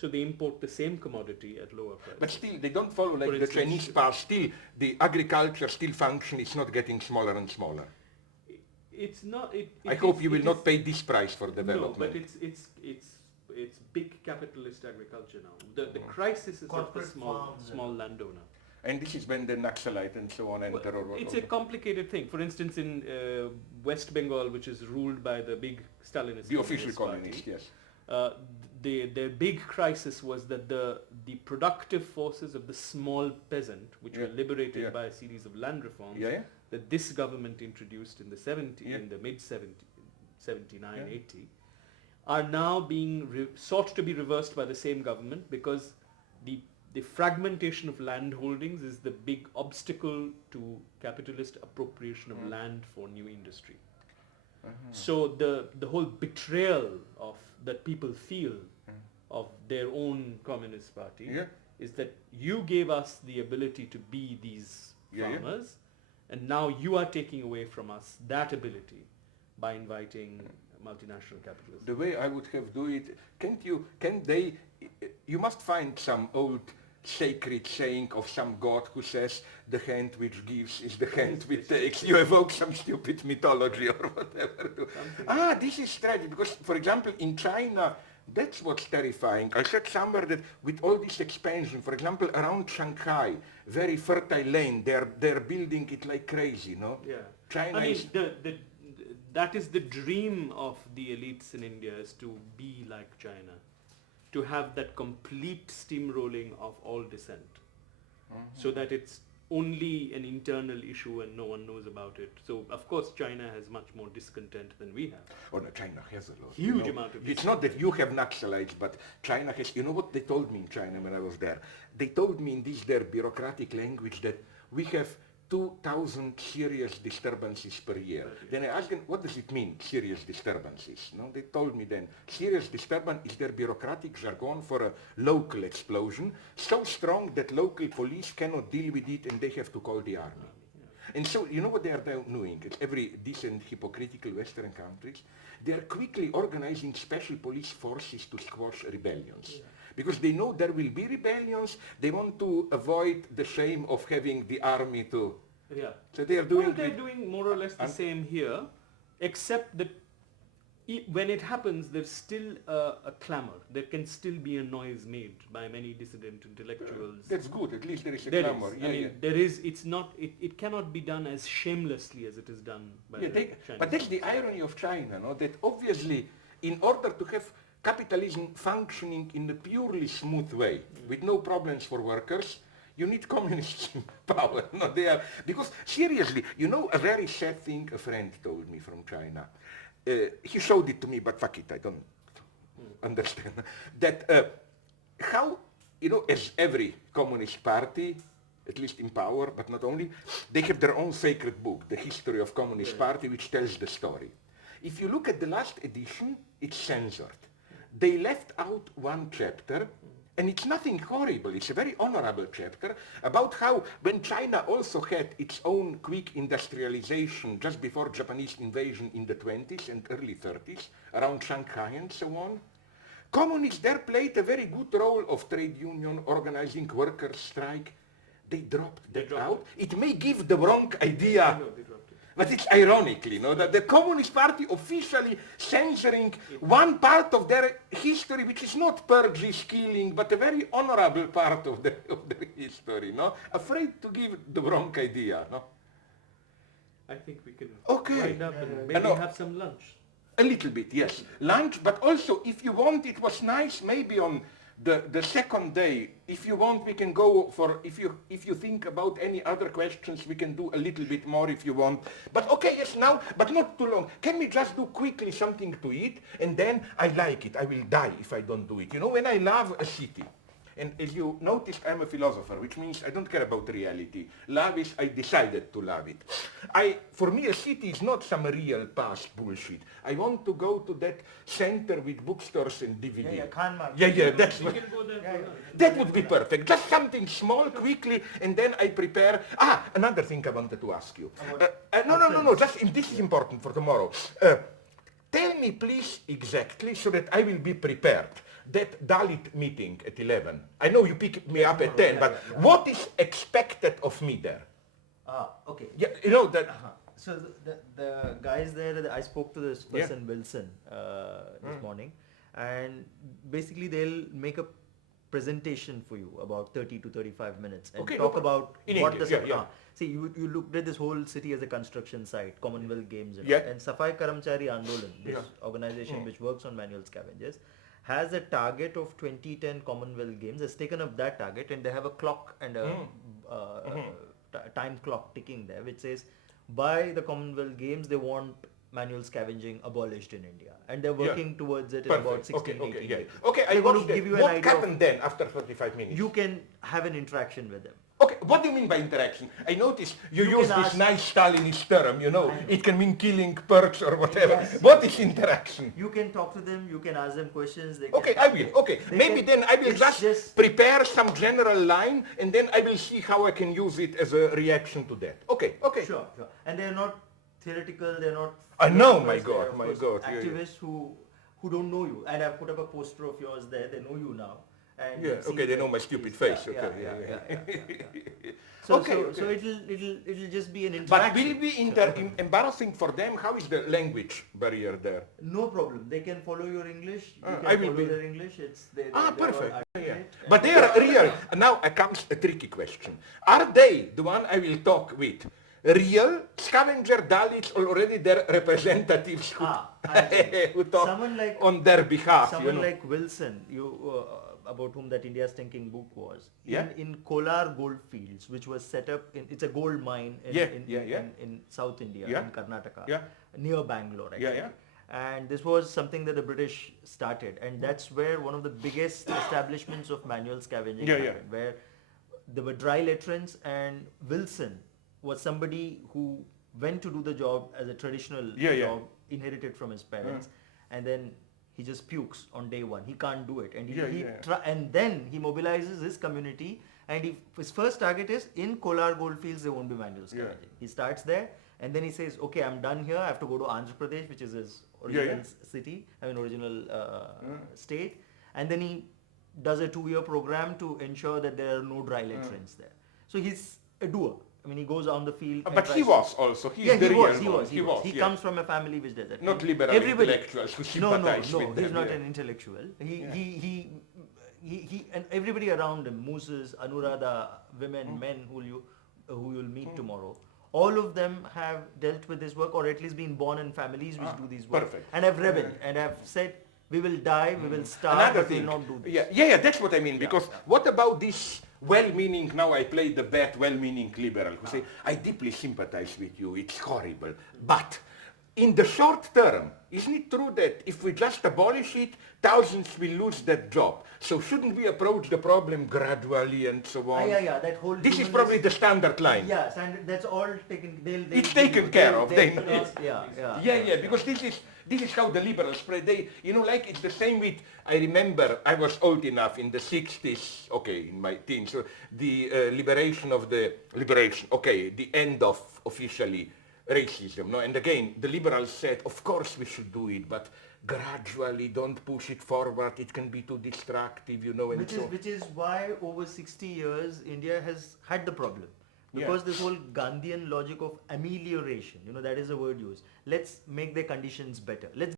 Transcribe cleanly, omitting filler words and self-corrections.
So they import the same commodity at lower price. But still, they don't follow like the Chinese path. Still, the agriculture still function is not getting smaller and smaller. It's not. I hope you will not pay this price for development. No, but it's big capitalist agriculture now. The crisis is of the small landowner. And this is when the Naxalite and so on enter, or it's a complicated thing. For instance, in West Bengal, which is ruled by the big Stalinist, the official communist, yes. Their big crisis was that the productive forces of the small peasant, which were liberated by a series of land reforms, that this government introduced in the mid 79, 80, are now being sought to be reversed by the same government, because the fragmentation of land holdings is the big obstacle to capitalist appropriation of land for new industry. So the whole betrayal of that people feel of their own communist party is that you gave us the ability to be these farmers, and now you are taking away from us that ability by inviting multinational capitalism. The way I would have do it, you must find some old sacred saying of some god who says the hand which gives is the hand which takes. You evoke some stupid mythology or whatever. This is tragic, because, for example, in China, that's what's terrifying. I said somewhere that with all this expansion, for example, around Shanghai, very fertile land, they're building it like crazy, no? Yeah. China is... that is the dream of the elites in India, is to be like China, to have that complete steamrolling of all dissent, so that it's only an internal issue and no one knows about it. So, of course, China has much more discontent than we have. Oh no, China has a lot. Huge amount of discontent. It's not that you have Naxalites, but China has... You know what they told me in China when I was there? They told me in their bureaucratic language that we have 2,000 serious disturbances per year. Then I asked them, what does it mean, serious disturbances? No, they told me then, serious disturbance is their bureaucratic jargon for a local explosion, so strong that local police cannot deal with it and they have to call the army. And so, you know what they are doing? It's every decent, hypocritical Western countries. They are quickly organizing special police forces to squash rebellions. Because they know there will be rebellions, they want to avoid the shame of having the army to... So they are doing... Well, they're doing more or less the same here, except that when it happens, there's still a clamor. There can still be a noise made by many dissident intellectuals. That's good, at least there is a clamor. There is, it's not, it cannot be done as shamelessly as it is done by the Chinese. But that's the irony of China, no? That obviously, in order to have capitalism functioning in a purely smooth way, with no problems for workers, you need communists in power. No, because seriously, you know, a very sad thing a friend told me from China. He showed it to me, but fuck it, I don't understand. That how, you know, as every communist party, at least in power, but not only, they have their own sacred book, the History of Communist Party, which tells the story. If you look at the last edition, it's censored. They left out one chapter, and it's nothing horrible, it's a very honorable chapter, about how when China also had its own quick industrialization just before Japanese invasion in the 20s and early 30s, around Shanghai and so on, communists there played a very good role of trade union, organizing workers' strike. They dropped that out. It may give the wrong idea. But it's ironically, no, that the Communist Party officially censoring one part of their history, which is not purges, killing, but a very honorable part of their history, no? Afraid to give the wrong idea, no? I think we can wind up and maybe have some lunch. A little bit, yes. Lunch, but also, if you want, it was nice, maybe on the second day, if you want, we can go for, if you think about any other questions, we can do a little bit more if you want. But okay, yes, now, but not too long. Can we just do quickly something to eat? And then I like it. I will die if I don't do it. You know, when I love a city, and as you noticed, I'm a philosopher, which means I don't care about reality. Love is, I decided to love it. For me, a city is not some real past bullshit. I want to go to that center with bookstores and DVD. That's what, that would be perfect. Just something small, quickly, and then I prepare. Another thing I wanted to ask you. No, this is important for tomorrow. Tell me, please, exactly, so that I will be prepared. that Dalit meeting at 11. I know you pick me up at 10, but what is expected of me there? Okay. Yeah, you know that. So the guys there, I spoke to this person Wilson this morning, and basically they'll make a presentation for you about 30 to 35 minutes and talk about in what English, the see you looked at this whole city as a construction site, Commonwealth Games, and Safai Karamchari Andolan, this organization which works on manual scavengers, has a target of 2010 Commonwealth Games, has taken up that target, and they have a clock and a time clock ticking there which says by the Commonwealth Games they want manual scavenging abolished in India, and they're working towards it in about 16, 18 years. Okay, I want to give you an idea. What happened then after 35 minutes? You can have an interaction with them. Okay, what do you mean by interaction? I notice you use this nice Stalinist term, you know. It can mean killing perks or whatever. Yes. What is interaction? You can talk to them, you can ask them questions. Okay, I will. Okay, maybe then I will just prepare some general line, and then I will see how I can use it as a reaction to that. Okay. Sure. And they're not theoretical, they're not... I know, my God. Activists who don't know you, and I've put up a poster of yours there, they know you now. And they know my stupid face. So it'll just be an interaction. But will it be embarrassing for them? How is the language barrier there? No problem. They can follow your English. You can follow their English. Perfect. But they are real. Now comes a tricky question. Are they the one I will talk with? Real scavenger Dalits or already their representatives who talk on their behalf? Someone like Wilson, about whom that India's Thinking book was, in Kolar Goldfields, which was set up, it's a gold mine in South India, in Karnataka, near Bangalore actually. And this was something that the British started, and that's where one of the biggest establishments of manual scavenging happened, where there were dry latrines, and Wilson was somebody who went to do the job as a traditional job, inherited from his parents, and then he just pukes on day one. He can't do it, and and then he mobilizes his community, and his first target is in Kolar Goldfields there won't be manual scavenging. He starts there, and then he says, okay, I'm done here. I have to go to Andhra Pradesh, which is his original city, original state, and then he does a 2-year program to ensure that there are no dry latrines there. So he's a doer. I mean, he goes on the field. But he was also. He was. He comes from a family which does that. Not liberal intellectuals who sympathize with them. He's not an intellectual. He and everybody around him, Moses, Anuradha, women, men who you'll meet tomorrow. All of them have dealt with this work, or at least been born in families which do these work. Perfect. And have rebelled and have said, we will die, we will starve, we will not do this. That's what I mean. Because what about this well-meaning, now I play the bad well-meaning liberal who say, I deeply sympathize with you, it's horrible. But in the short term, isn't it true that if we just abolish it, thousands will lose that job? So shouldn't we approach the problem gradually and so on? That whole this is probably the standard line. Yeah, that's all taken. It's taken care of. Because this is how the liberals spread. It's the same with, I remember, I was old enough in the 60s, in my teens, so the the end of officially racism, no? And again, the liberals said, of course we should do it, but gradually, don't push it forward, it can be too destructive, Which is why over 60 years, India has had the problem. Because this whole Gandhian logic of amelioration, that is the word used. Let's make their conditions better. Let's